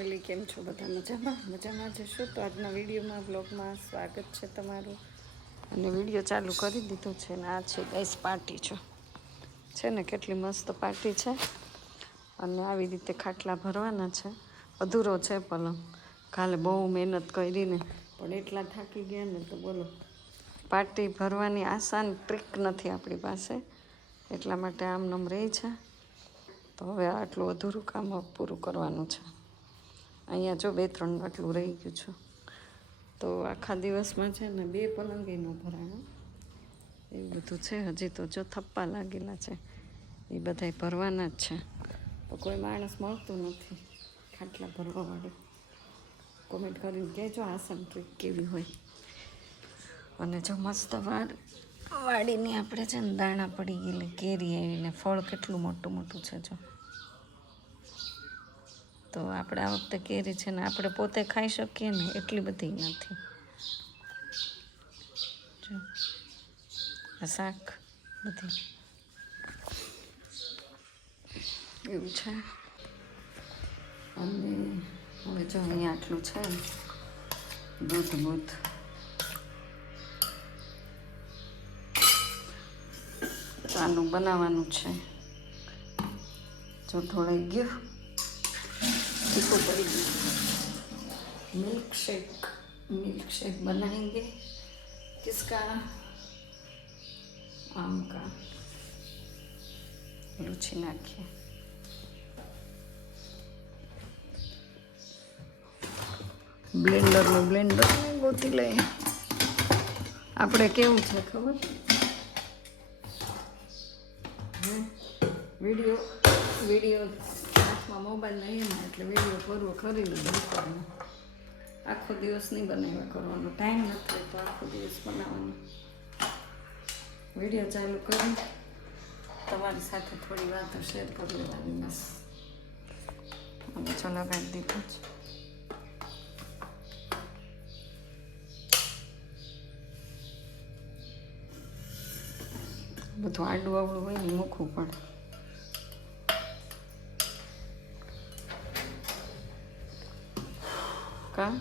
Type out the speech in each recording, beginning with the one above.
Family કેમ છો? બધા મજામાં જશો તો આજના વિડીયોમાં બ્લોગમાં સ્વાગત છે તમારું. અને વિડીયો ચાલુ કરી દીધો છે ને આ છે ગાઈસ પાર્ટી છે ને કેટલી મસ્ત પાર્ટી છે. અને આવી રીતે ખાટલા ભરવાના છે. અધૂરો છે પલંગ. કાલે બહુ મહેનત કરીને પણ એટલા થાકી ગયા ને તો બોલો. પાર્ટી ભરવાની આસાન ટ્રીક નથી આપણી પાસે, એટલા માટે આમ નમ રહી છે. તો હવે આટલું અધૂરું કામ પૂરું કરવાનું છે. અહીંયા જો 2-3 આટલું રહી ગયું છે. તો આખા દિવસમાં છે ને 2 પલંગે ન ભરાણા એવું બધું છે. હજી તો જો થપ્પા લાગેલા છે, એ બધાય ભરવાના જ છે. તો કોઈ માણસ મળતું નથી ખાટલા ભરવાવાળું. કોમેન્ટ કરીને કહેજો આસાન ટ્રીક કેવી હોય. અને જો મસ્ત વાડીની આપણે છે ને દાણા પડી ગયેલી કેરી આવીને ફળ કેટલું મોટું મોટું છે જો. તો આપણે આ વખતે કેરી છે ને આપણે પોતે ખાઈ શકીએ ને એટલી બધી નથી. જો આ શાક બધી એવું છે. અને હવે જો અહીંયા આટલું છે દૂધ આનું બનાવવાનું છે. જો ઢોળાઈ ગયું, તીખું પડી ગયું. मिल्क शेक बनाएंगे. किसका? आम का. रुचि नाखिए. બ્લેન્ડર ગોતી લઈએ. આપણે કેવું છે ખબર? વિડીયો હાથમાં મોબાઈલ લઈએ ને એટલે વિડીયો પૂરો કરી લીધો. આખો દિવસ નહીં બનાવ્યા કરવાનો, ટાઈમ નથી તો આખો દિવસ બનાવવાનો. વિડીયો ચાલુ કરી તમારી સાથે થોડી વાતો શેર કરી લેવાની બસ. અને ચલો કાઢી દીધું છે. બધું આડું આવડું હોય ને મૂકવું પડે. કા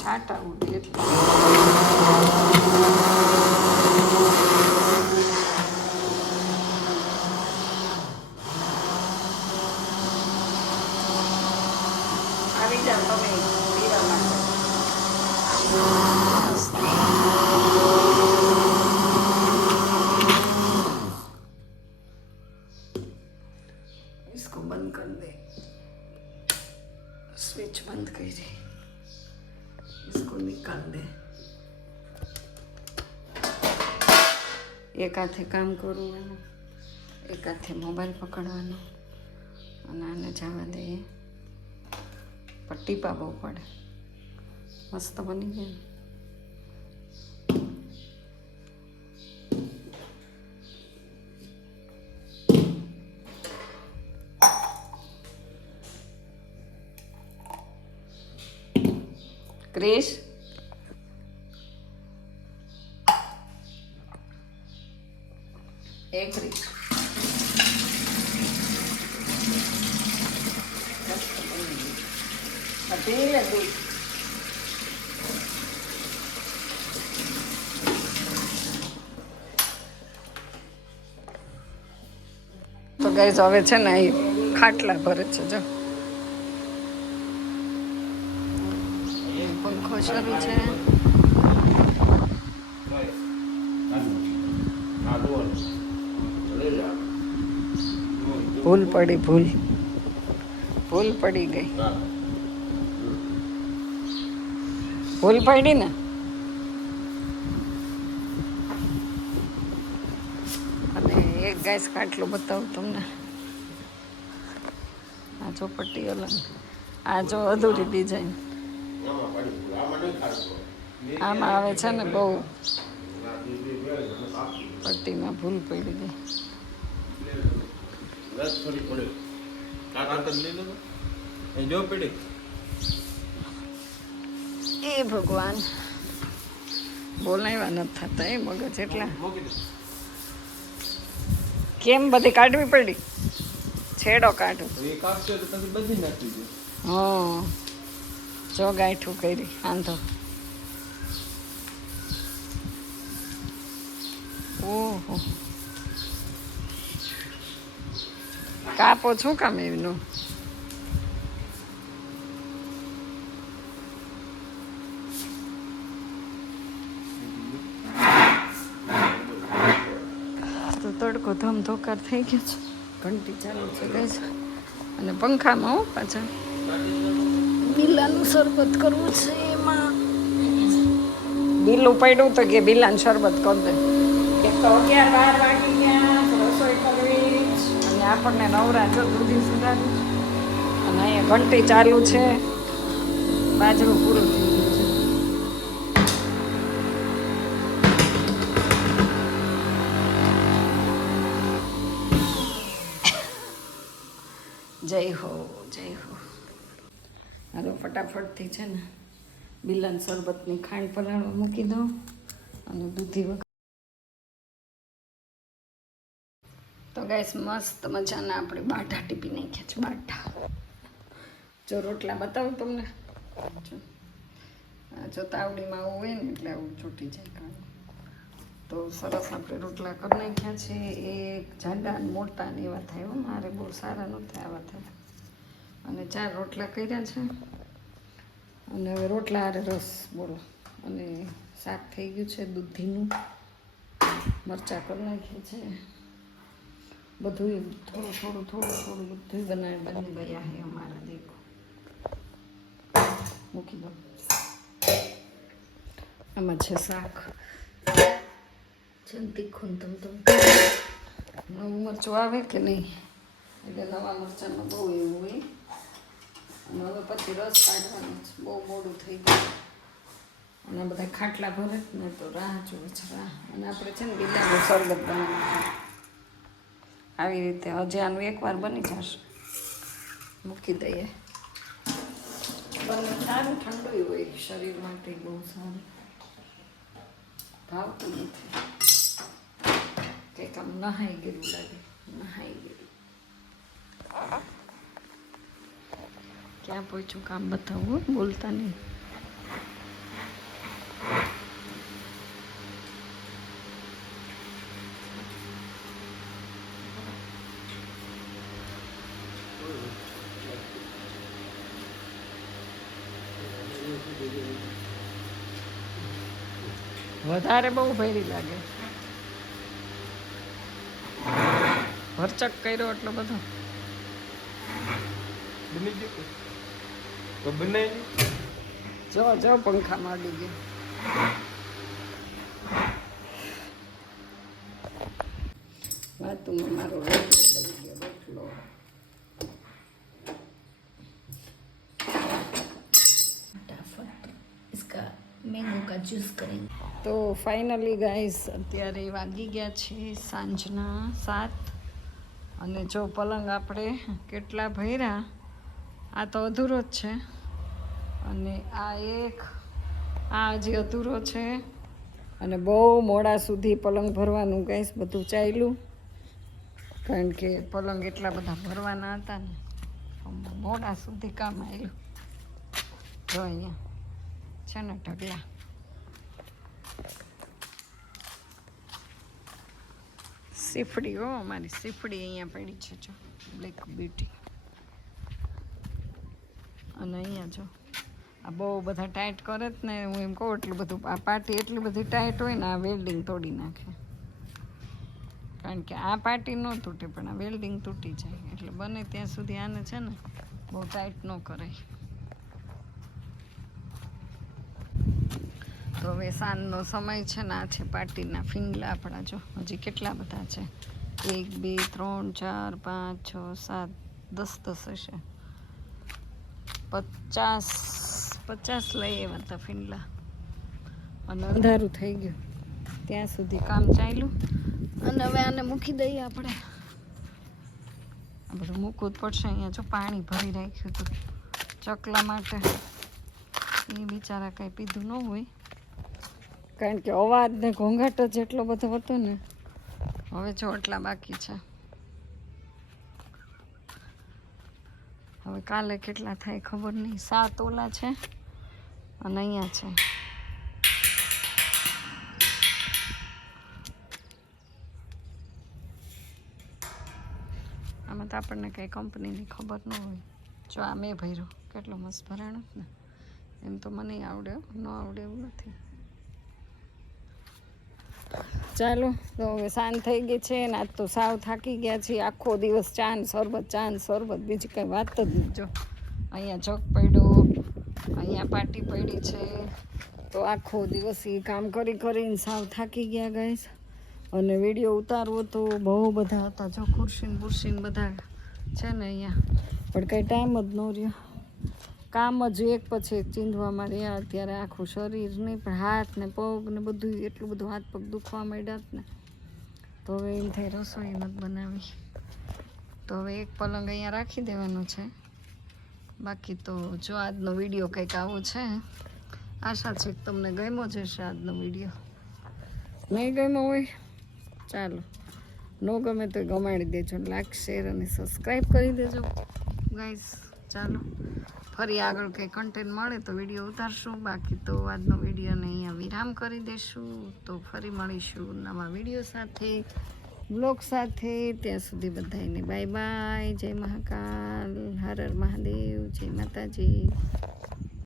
છાટા ઉડે એટલે આવી જાવ તમે પીવા માટે. इसको बंद कर दे. स्विच बंद कर दे. इसको निकाल दे. एक हाथे काम करવાનું, એક હાથે મોબાઈલ પકડવાનો અને આને જવા દઈએ. પટ્ટી પાવવું પડે. મસ્ત બની ગયા. ક્રિશ એક રીત પીલે દૂધ. તો ગાઈસ હવે છે ને અહીં ખાટલા ભરે છે. જો પંખો શરૂ છે. ભૂલ પડી ગઈ. ભૂલ પડી ને. અને એક ગાઈસ ખાટલું બતાવું તમને. આ ચોપટ્ટી અલગ, આ જો અધૂરી ડિઝાઇન. આમાં આવે છે ને બહુ પટ્ટીમાં ભૂલ પડી ગઈ. એ ભગવાન બોલાવ્યા નથી થતા એ મગજ એટલા કેમ બધી કાઢવી પડી છેડો કાઢો હા જો ગાંઠું કરી આંધો ઓહો કાપો શું કામ એનું તો તડકો ધમધોકાર થઈ ગયો છે ઘંટી ચાલુ છે ગઈ છે અને પંખામાં હો પાછા બિલાનું શરબત કરવું છે એમાં બિલું પડ્યું તો કે બિલાનું શરબત કરી દે એક તો 11-12 વાગી ગયા રસોઈ કરવી અને આપણને નવરા જો દૂધી સુધારું અને અહીંયા ઘંટી ચાલુ છે બાજરું પૂરું થઈ ગયું છે જય હો હાલો ફટાફટથી છે ને બિલાન શરબતની ખાંડ પલાળવા મૂકી દો અને દૂધી વગર તો ગાઈસ મસ્ત મજાના આપણે બાઠા ટીપી નાખ્યા છે બાઠા જો રોટલા બતાવું તમને જો તાવડીમાં આવું હોય ને એટલે આવું છૂટી જાય કાઢું તો સરસ આપણે રોટલા કરી નાખ્યા છે એક જાડા મોટા ને એવા થાય મારે બહુ સારા નથી આવા થાય અને 4 રોટલા કર્યા છે અને હવે રોટલા આરે રસ બોલો અને શાક થઈ ગયું છે દૂધીનું મરચાં કરી નાખ્યા છે બધું થોડું બધું બની ગયા છે અમારા દેખો મૂકી દો આમાં છે શાક તીખું તમ નવું મરચું આવે કે નહીં એટલે નવા મરચાંમાં બહુ એવું હોય અને હવે પછી રસ કાઢવાનો છે બહુ મોડું થઈ ગયું અને બધા ખાટલા ભરે ને તો રાહ જોવે છે રાહ અને આપણે છે ને બિલાનું શરબત બનાવવાનું આવી રીતે હજી આનું એકવાર બની જશે મૂકી દઈએ બને સારું ઠંડુ હોય શરીર માટે બહુ સારું ભાવતું નથી કંઈક આમ નહાઈ ગયેલું લાગે નહાઈ ગયેલું ક્યાં પહોંચ્યું કામ બતાવું બોલતા નહીં વધારે બહુ ભરી લાગે ભરચક કર્યો એટલો બધો જો પંખા માંડી ગયો વાતું મારો રોટલો બની ગયો રોટલો फटाफट इसका मैंगो का जूस करेंगे તો ફાઇનલી ગાઈસ અત્યારે વાગી ગયા છે સાંજના 7 અને જો પલંગ આપણે કેટલા ભર્યા આ તો અધૂરો જ છે અને આ હજી અધૂરો છે અને બહુ મોડા સુધી પલંગ ભરવાનું ગાઈસ બધું ચાલ્યું કારણ કે પલંગ એટલા બધા ભરવાના હતા ને મોડા સુધી કામ આવ્યું જો અહીંયા છે ને ઢગલા સીફડી હો અમારી સીફડી અહીંયા પડી છે જો બ્લેક બ્યુટી અને અહીંયા જો આ બહુ બધા ટાઈટ કરે જ ને હું એમ કહું એટલું બધું આ પાટી એટલી બધી ટાઈટ હોય ને આ વેલ્ડિંગ તોડી નાખે કારણ કે આ પાટી ન તૂટે પણ આ વેલ્ડિંગ તૂટી જાય એટલે બને ત્યાં સુધી આને છે ને બહુ ટાઈટ ન કરાય તો હવે સાંજનો સમય છે ને આ છે પાટીના ફીંગલા આપણા જો હજી કેટલા બધા છે 1 2 3 4 5 6 7 10 હશે 50 લઈ આવ્યા હતા ફીંગલા અને અંધારું થઈ ગયું ત્યાં સુધી કામ ચાલ્યું અને હવે આને મૂકી દઈએ આપણે આ બધું મૂકવું જ પડશે અહીંયા જો પાણી ભરી રાખ્યું હતું ચકલા માટે એ બિચારા કાંઈ પીધું ન હોય, કારણ કે અવાજ ને ઘોંઘાટ જ એટલો બધો હતો ને. હવે જો આટલા બાકી છે, હવે કાલે કેટલા થાય ખબર નહીં. 7 ઓલા છે અને અહીંયા છે. આમાં તો આપણને કંઈ કંપનીની ખબર ન હોય. જો આ મેં ભર્યો, કેટલો મસ્ત ભરાણો ને. એમ તો મને આવડે, ન આવડે એવું નથી. ચાલો તો હવે સાંજ થઈ ગઈ છે ને. આજ તો સાવ થાકી ગયા છીએ. આખો દિવસ ચાન શરબત, બીજી કંઈ વાત જ નહીં. જો અહીંયા જગ પડ્યો, અહીંયા પાટી પડી છે, તો આખો દિવસ એ કામ કરીને સાવ થાકી ગયા ગાઈસ. અને વિડીયો ઉતારવો તો બહુ બધા હતા. જો ખુરશીન બધા છે ને અહીંયા, પણ કંઈ ટાઈમ જ ન રહ્યો. કામ જ એક પછી એક ચીંધવામાં રહ્યા. અત્યારે આખું શરીર નહીં પણ હાથ ને પગ ને બધું એટલું બધું હાથ પગ દુખવા માંડ્યા જ ને. તો હવે એમ થાય રસોઈ નથી બનાવી. તો હવે એક પલંગ અહીંયા રાખી દેવાનો છે. બાકી તો જો આજનો વિડીયો કંઈક આવો છે. આશા છે કે તમને ગમ્યો જ હશે આજનો વિડીયો. નહીં ગમ્યો હોય ચાલો, ન ગમે તો ગમાડી દેજો. લાઈક, શેર અને સબસ્ક્રાઈબ કરી દેજો ગાઈસ. ચાલો ફરી આગળ કંઈ કન્ટેન્ટ મળે તો વિડીયો ઉતારશું. બાકી તો આજનો વિડીયોને અહીંયા વિરામ કરી દઈશું. તો ફરી મળીશું નવા વિડીયો સાથે, બ્લોગ સાથે. ત્યાં સુધી બધાને બાય બાય. જય મહાકાલ, હર હર મહાદેવ, જય માતાજી.